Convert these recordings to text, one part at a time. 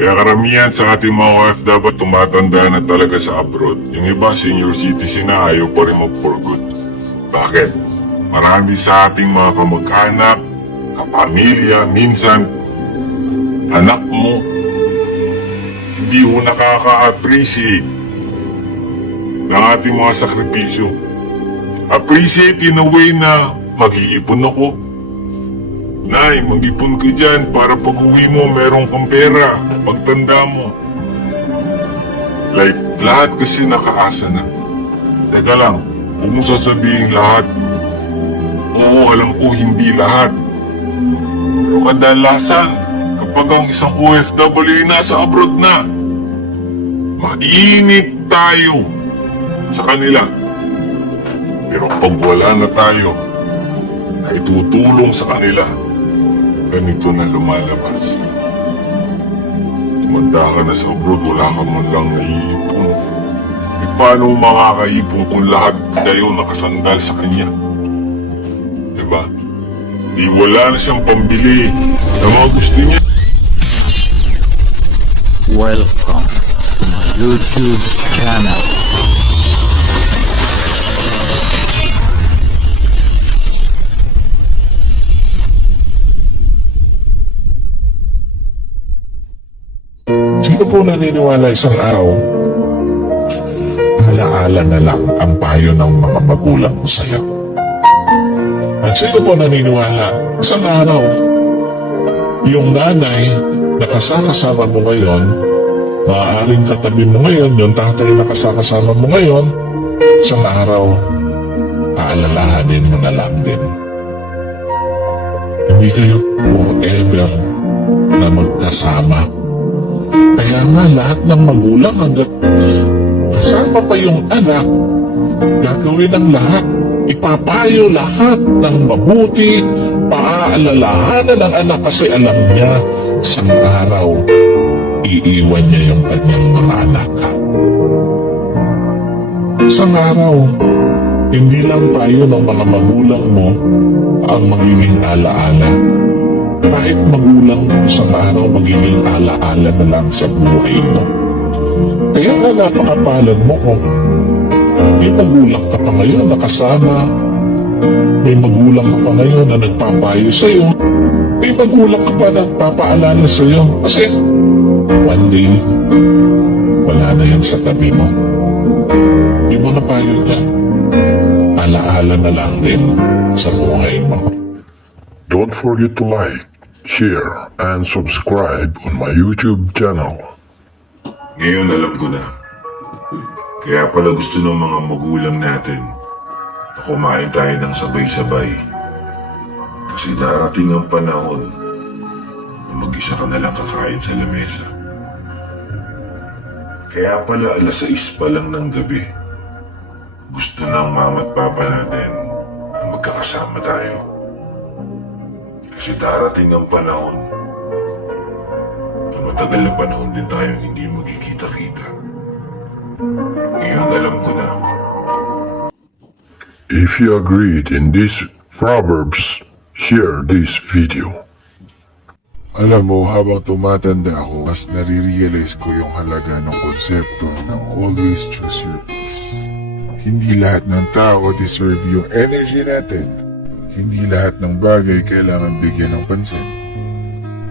Kaya karamihan sa ating mga OFW tumatanda na talaga sa abroad. Yung iba, senior citizen na ayaw pa rin mag-for good. Bakit? Marami sa ating mga kamag-anak, kapamilya, minsan, anak mo, hindi ho nakaka-appreciate ng ating mga sakripisyo. Appreciate in a way na mag-iipon ako. Nay, mag-ipon ka dyan para pag uwi mo meron kang pera pagtanda mo. Like, lahat kasi nakaasa na. Teka lang, huwag mo sasabihin lahat. Oo, alam ko hindi lahat. Pero kadalasan, kapag ang isang OFW nasa abroad na, mainit tayo sa kanila. Pero pag wala na tayo, na itutulong sa kanila, ganito na lumalabas. Tumanda ka na sa abroad, wala ka man lang naiipon. E paano makakaipon kung lahat kayo nakasandal sa kanya? Diba? Di wala na siyang pambili ng mga gusto niya. Welcome to my YouTube channel. Po naniniwala isang araw, alaala na lang ang payo ng mga magulang mo sa'yo? At sino po naniniwala isang araw, yung nanay na kasakasama mo ngayon, maaaring katabi mo ngayon, yung tatay na kasakasama mo ngayon, isang araw, aalalahanin mo na lang din. Hindi kayo forever na magkasama. Kaya nga lahat ng magulang hanggat kasama pa yung anak, gagawin ang lahat. Ipapayo lahat ng mabuti, paaalalahanan ng anak kasi alam niya sa araw, iiwan niya yung kanyang mga anak. Sa araw, hindi lang tayo ng mga magulang mo ang magiging alaala kahit magulang sa araw magiging alaala na lang sa buhay mo. Kaya nga napakapalad mo kung may magulang ka pa ngayon na kasama, may magulang ka pa ngayon na nagpapayo sa'yo, may magulang ka pa na nagpapaalala sa'yo. Kasi one day, wala na yan sa tabi mo. Yung mga payo niya, alaala na lang din sa buhay mo. Don't forget to like, share, and subscribe on my YouTube channel. Ngayon alam ko na. Kaya pala gusto ng mga magulang natin na kumain tayo ng sabay-sabay. Kasi darating ang panahon na mag-isa ka na lang kakain sa lamesa. Kaya pala alas 6 pa lang ng gabi. Gusto ng mama at papa natin na magkakasama tayo. Kasi darating ang panahon na matagal na panahon din tayong hindi magkikita-kita. Ngayon alam ko na. If you agreed in these proverbs, share this video. Alam mo, habang tumatanda ako, mas nare-realize ko yung halaga ng konsepto ng always choose your peace. Hindi lahat ng tao deserve yung energy natin. Hindi lahat ng bagay kailangan bigyan ng pansin.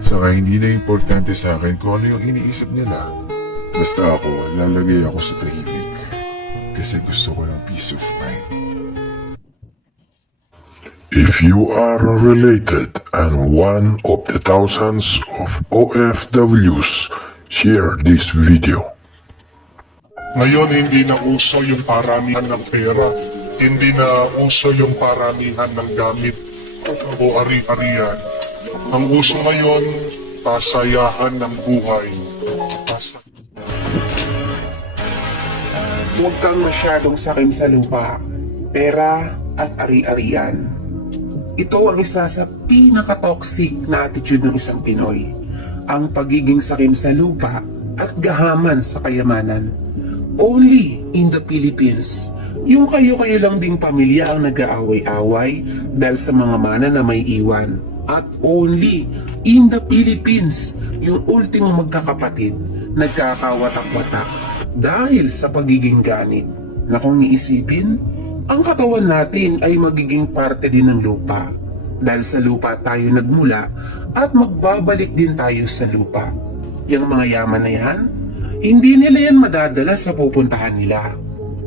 Saka hindi na importante sa akin kung ano yung iniisip nila. Basta ako, lalagay ako sa tahimik. Kasi gusto ko ng peace of mind. If you are related and one of the thousands of OFWs, share this video. Ngayon, hindi na uso yung paramihan ng pera. Hindi na uso yung paramihan ng gamit o ari-arian. Ang uso ngayon, kasayahan ng buhay. Kas- Huwag kang masyadong sakim sa lupa, pera at ari-arian. Ito ang isa sa pinaka-toxic na attitude ng isang Pinoy. Ang pagiging sakim sa lupa at gahaman sa kayamanan. Only in the Philippines, yung kayo-kayo lang ding pamilya ang nag-aaway-away dahil sa mga mana na may iwan. at only in the Philippines yung ultimo magkakapatid nagkakawatak-watak dahil sa pagiging ganit na kung iisipin, ang katawan natin ay magiging parte din ng lupa dahil sa lupa tayo nagmula at magbabalik din tayo sa lupa. Yung mga yaman na yan, hindi nila yan madadala sa pupuntahan nila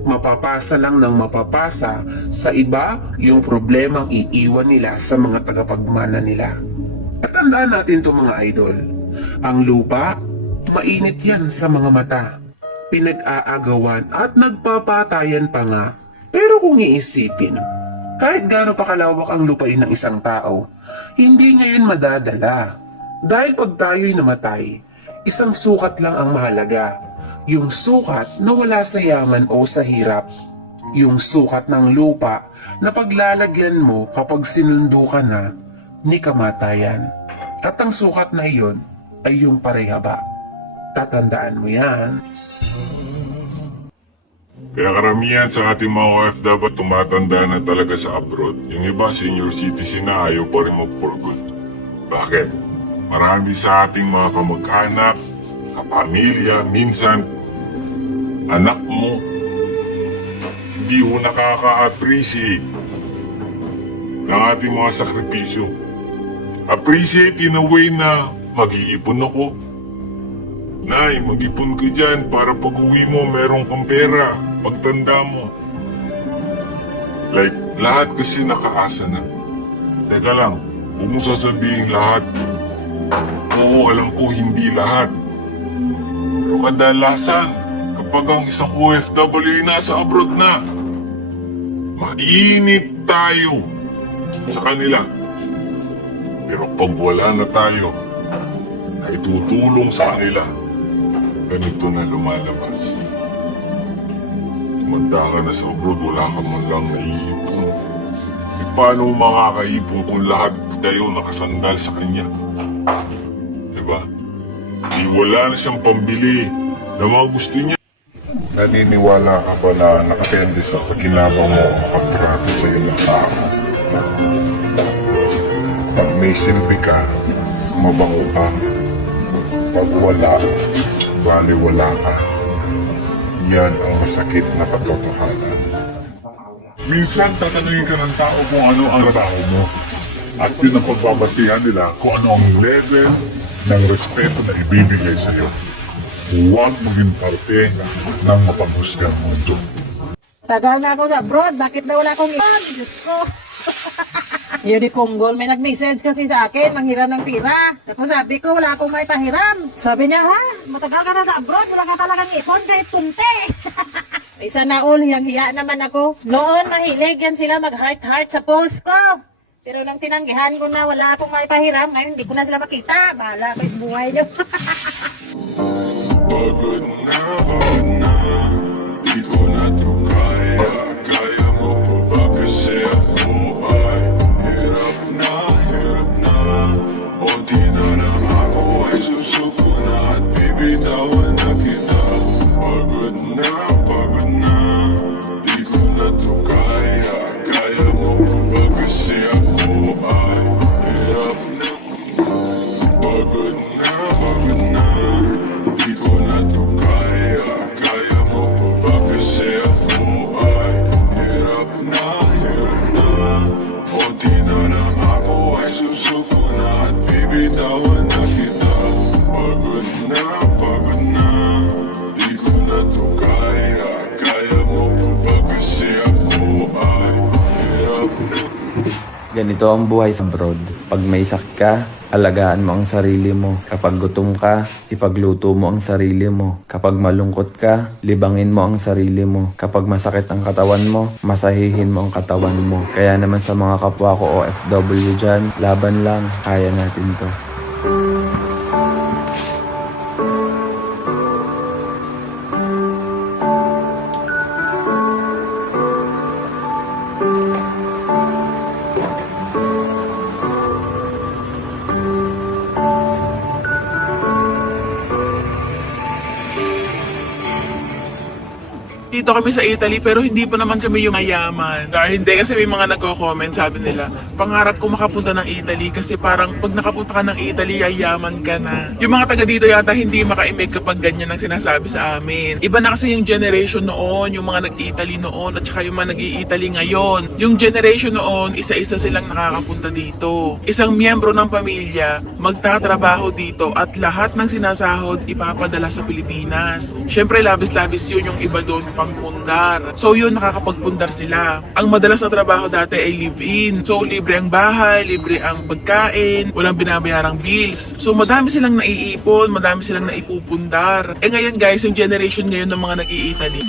mapapasa lang ng mapapasa sa iba yung problemang iiwan nila sa mga tagapagmana nila. At tandaan natin to mga idol, ang lupa, mainit yan sa mga mata. Pinag-aagawan at nagpapatayan pa nga. Pero kung iisipin, kahit gaano pa kalawak ang lupain ng isang tao, hindi niya yun madadala. Dahil pag tayo'y namatay, isang sukat lang ang mahalaga yung sukat na wala sa yaman o sa hirap. Yung sukat ng lupa na paglalagyan mo kapag sinundo ka na ni kamatayan. At ang sukat na iyon ay yung parehaba. Tatandaan mo yan. Kaya karamihan sa ating mga OFW tumatanda na talaga sa abroad. Yung iba senior citizen na ayaw pa rin mag-for good. Bakit? Marami sa ating mga kamag-anak, kapamilya, minsan, anak mo, hindi ho nakaka-appreciate ng ating mga sakripisyo. Appreciate in a way na mag-iipon ako. Nay, mag-ipon ka dyan para pag uwi mo meron kang pera. Pagtanda mo. Like, lahat kasi nakaasa na. Teka lang, huwag mo sasabihin lahat. Oo, alam ko hindi lahat. Pero kadalasan, kapag ang isang OFW nasa abroad na, mainit tayo sa kanila. Pero pag wala na tayo, na itutulong sa kanila, ganito na lumalabas. Tumanda ka na sa abroad, wala ka man lang naiipon. E paano makakaipon kung lahat tayo nakasandal sa kanya? Wala na siyang pambili na mga gusto niya. Naniniwala ka ba na nakapende sa paginabang mo ang pagtrato sa iyo ng tao? Pag may silbi ka, mabango ka. Pag wala, bali wala ka. Yan ang masakit na katotohanan. Minsan tatanungin ka ng tao kung ano ang trabaho mo. At yun ang pagbabasihan nila kung ano ang level ng respeto na ibibigay sa iyo. Huwag maging parte ng mapanghusgang mundo. Tagal na ako sa abroad, bakit na wala akong iwan? Diyos ko. Yun di Ponggol, may nag-message kasi sa akin, manghiram ng pira. Tapos sabi ko, wala akong may pahiram. Sabi niya, ha? Matagal ka na sa abroad, wala ka talagang ipon, kahit punte. Isa na all, hiyang-hiya naman ako. Noon, mahilig yan sila mag-heart-heart sa post ko. Pero nang tinanggihan ko na wala akong may pahiram, ngayon hindi ko na sila makita. Bahala ko sa buhay niyo. Pagod na, pagod na Di na to kaya Kaya mo pa ba ay Ganito ang buhay sa abroad. Pag may sakit ka, alagaan mo ang sarili mo. Kapag gutom ka, ipagluto mo ang sarili mo. Kapag malungkot ka, libangin mo ang sarili mo. Kapag masakit ang katawan mo, masahihin mo ang katawan mo. Kaya naman sa mga kapwa ko OFW dyan, laban lang, kaya natin to. Dito kami sa Italy pero hindi pa naman kami yung mayaman. Or hindi kasi may mga nagko-comment sabi nila, pangarap ko makapunta ng Italy kasi parang pag nakapunta ka ng Italy, yayaman ka na. Yung mga taga dito yata hindi maka-imake kapag ganyan ang sinasabi sa amin. Iba na kasi yung generation noon, yung mga nag-Italy noon at saka yung mga nag-i-Italy ngayon. Yung generation noon, isa-isa silang nakakapunta dito. Isang miyembro ng pamilya magtatrabaho dito at lahat ng sinasahod ipapadala sa Pilipinas. Siyempre, labis-labis yun yung iba doon pangpundar. So yun, nakakapagpundar sila. Ang madalas na trabaho dati ay live-in. So libre ang bahay, libre ang pagkain, walang binabayarang bills. So madami silang naiipon, madami silang naipupundar. Eh ngayon guys, yung generation ngayon ng mga nag-i-Italy,